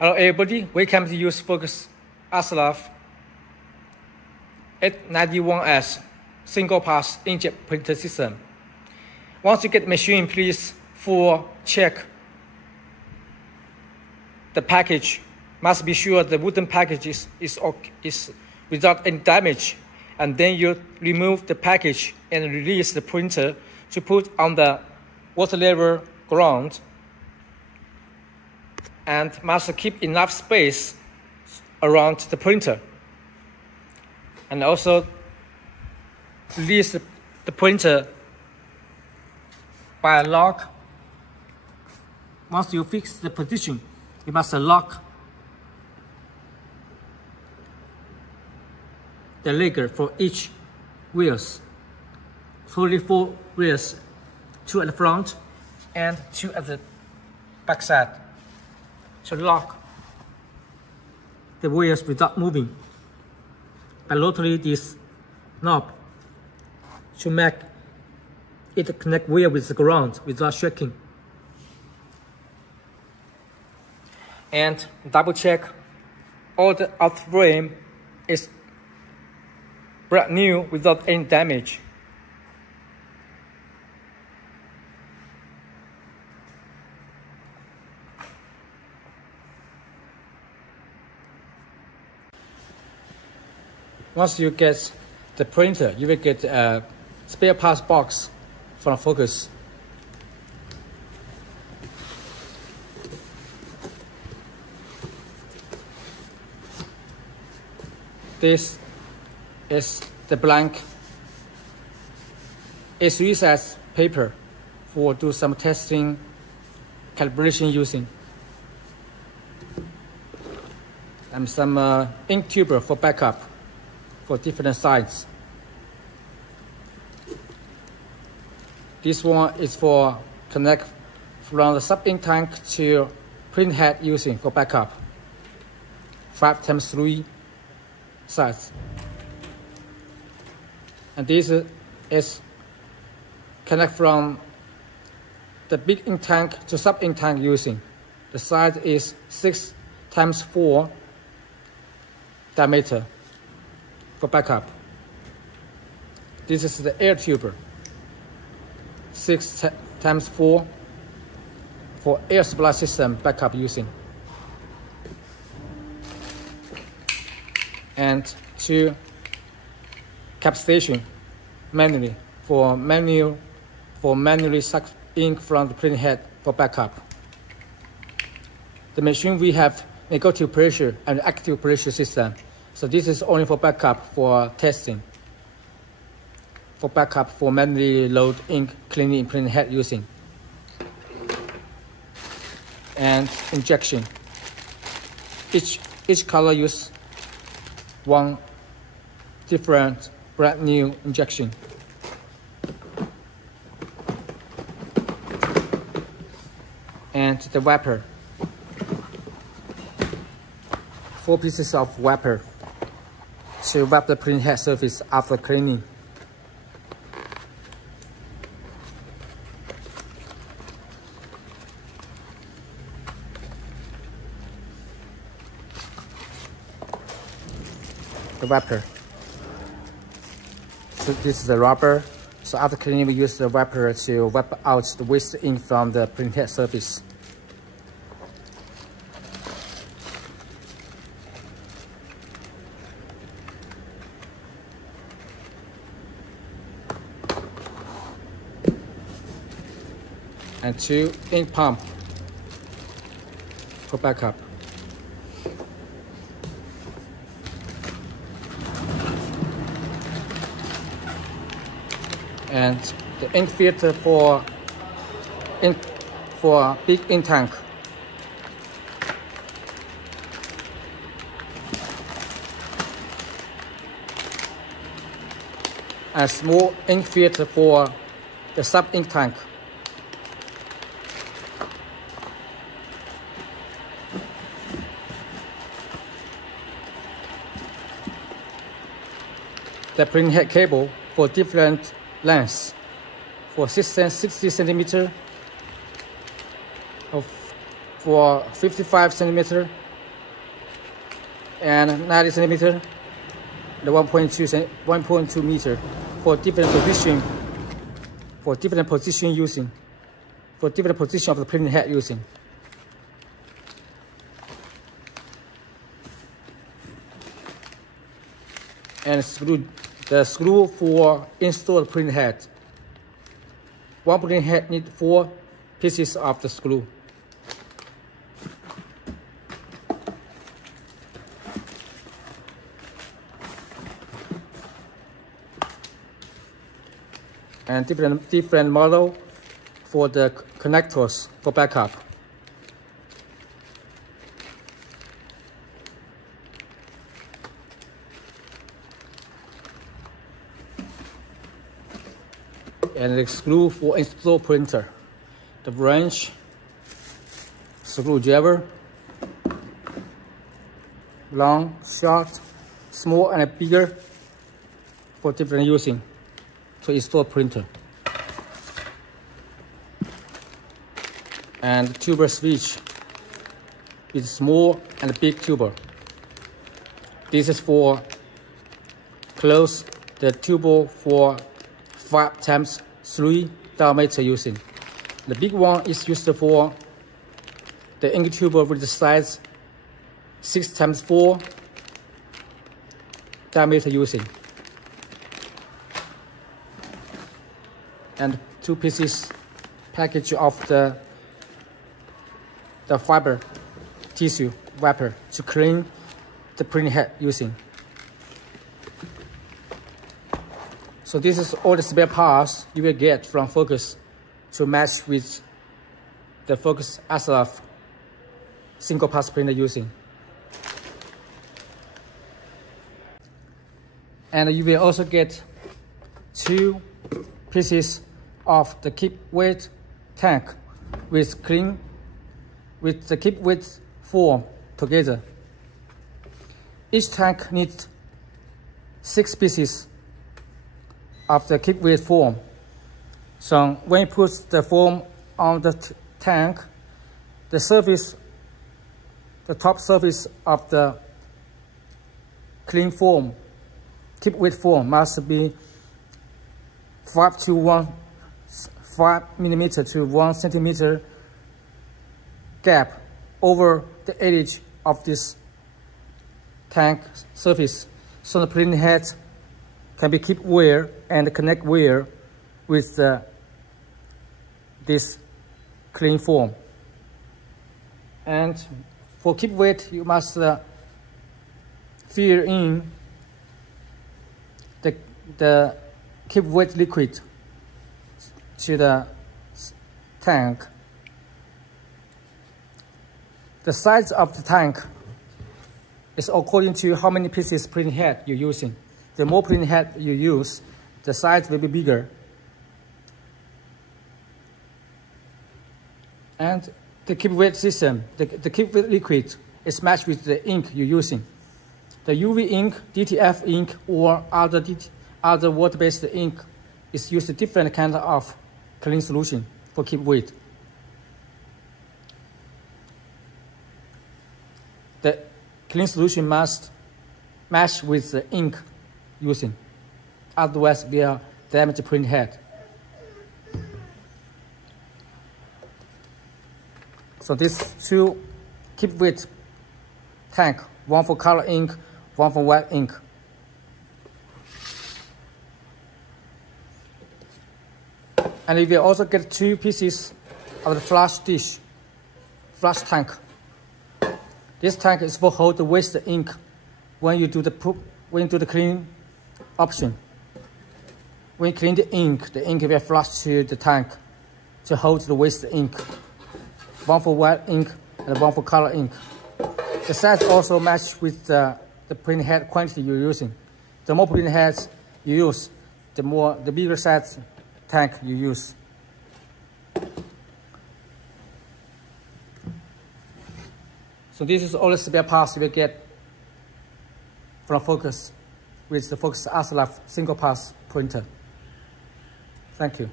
Hello everybody, welcome to use FOCUS ACALEPH-891S Singlepass inkjet printer system. Once you get the machine, please check the package. Must be sure the wooden package is without any damage, and then you remove the package and release the printer to put on the water level ground, and must keep enough space around the printer, and also release the printer by a lock. Once you fix the position, you must lock the lugger for each wheels. Only 4 wheels, 2 at the front and 2 at the back side. So lock the wheels without moving by rotating this knob to make it connect wheel with the ground without shaking. And double check all the out frame is brand new without any damage. Once you get the printer, you will get a spare parts box from FOCUS. This is the blank A3 size paper for do some testing, calibration using, and some ink tuber for backup for different sides. This one is for connect from the sub-ink tank to print head using for backup. 5x3 size. And this is connect from the big ink tank to sub-ink tank using. The size is 6x4 diameter for backup. This is the air tuber, 6x4 for air supply system backup using. And 2 cap station manually for manually suck ink from the print head for backup. The machine we have negative pressure and active pressure system, so this is only for backup for testing. For backup for manually load ink cleaning print head using. And injection. Each color use one different brand new injection. And the wiper. 4 pieces of wiper to wipe the print head surface after cleaning. The wiper. So this is the rubber. So after cleaning, we use the wiper to wipe out the waste ink from the print head surface. And 2 ink pump for backup. And the ink filter for big ink tank. And small ink filter for the sub-ink tank. The print head cable for different lengths, for 60 centimeter, for 55 centimeter, and 90 centimeter, the 1.2 meter for different position. For different position using. For different position of the printing head using. And the screw for install the printing head. One printing head needs 4 pieces of the screw. And different model for the connectors for backup. And the screw for install printer, the wrench, screwdriver, long, short, small, and bigger for different using to install printer. And tuber switch with small and big tuber. This is for close the tuber for 5x3 diameter using. The big one is used for the ink tuber with the size 6x4 diameter using. And 2 pieces package of the fiber tissue wrapper to clean the printing head using. So this is all the spare parts you will get from Focus to match with the Focus ACALEPH Singlepass printer using. And you will also get 2 pieces of the keep weight tank with the keep weight form together. Each tank needs 6 pieces of the keep weight form. So when you put the form on the tank, the top surface of the clean form, keep weight form must be 5 millimeter to 1 centimeter gap over the edge of this tank surface, so the printing head can be keep wear and connect wear with this clean form. And for keep weight, you must fill in the keep weight liquid to the tank. The size of the tank is according to how many pieces printing head you're using. The more printing head you use, the size will be bigger. And the keep weight system, the keep weight liquid is matched with the ink you're using. The UV ink, DTF ink, or other water-based ink is used different kind of clean solution for keep weight. The clean solution must match with the ink using, otherwise we will damage the print head. So these 2 keep weight tank, one for color ink, one for white ink. And you will also get 2 pieces of the flush tank. This tank is for hold the waste ink when you do the clean option. When you clean the ink will flush to the tank to hold the waste ink. One for white ink and one for color ink. The size also match with the printing head quantity you're using. The more printing heads you use, the bigger size tank you use. So this is all the spare parts you will get from Focus with the Focus ACALEPH Singlepass printer. Thank you.